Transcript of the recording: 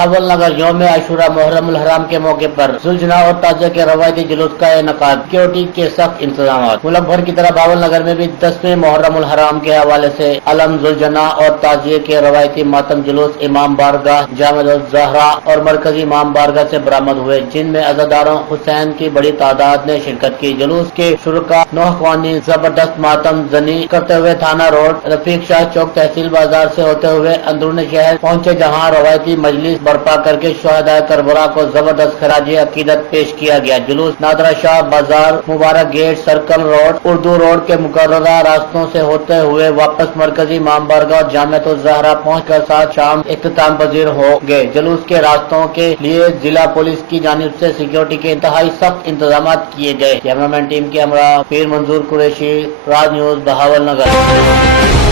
बहावल नगर यौम आशूरा मुहर्रम उल हराम के मौके पर जुलझना और ताजिया के रवायती जुलूस का इनेकाद, सिक्योरिटी के सख्त इंतजाम। मुल्क भर की तरह बहावल नगर में भी 10वें मुहर्रम उल हराम के हवाले से अलम, जुलझना और ताजिया के रवायती मातम जुलूस इमाम बारगाह, जामिया ज़हरा और मरकजी इमाम बारगाह से बरामद हुए, जिनमें अज़ादारों हुसैन की बड़ी तादाद ने शिरकत की। जुलूस के शुरका नौखवानी जबरदस्त मातम जनी करते हुए थाना रोड, रफीक शाह चौक, तहसील बाजार से होते हुए अंदरूनी शहर पहुंचे, जहां रवायती मजलिस बर्पा करके शहदाए करबला को जबरदस्त खराजी अकीदत पेश किया गया। जुलूस नादरा शाह बाजार, मुबारक gate, circle road, Urdu road के मुकर्ररा रास्तों से होते हुए वापस मरकजी इमाम बारगाह और जामिया ज़हरा पहुंचकर साथ शाम इख्तिताम पजीर हो गए। जुलूस के रास्तों के लिए जिला पुलिस की जानिब से सिक्योरिटी के इंतहाई सख्त इंतजाम किए गए। कैमरामैन टीम के हमरा पीर मंजूर कुरैशी, राज न्यूज, बहावल नगर।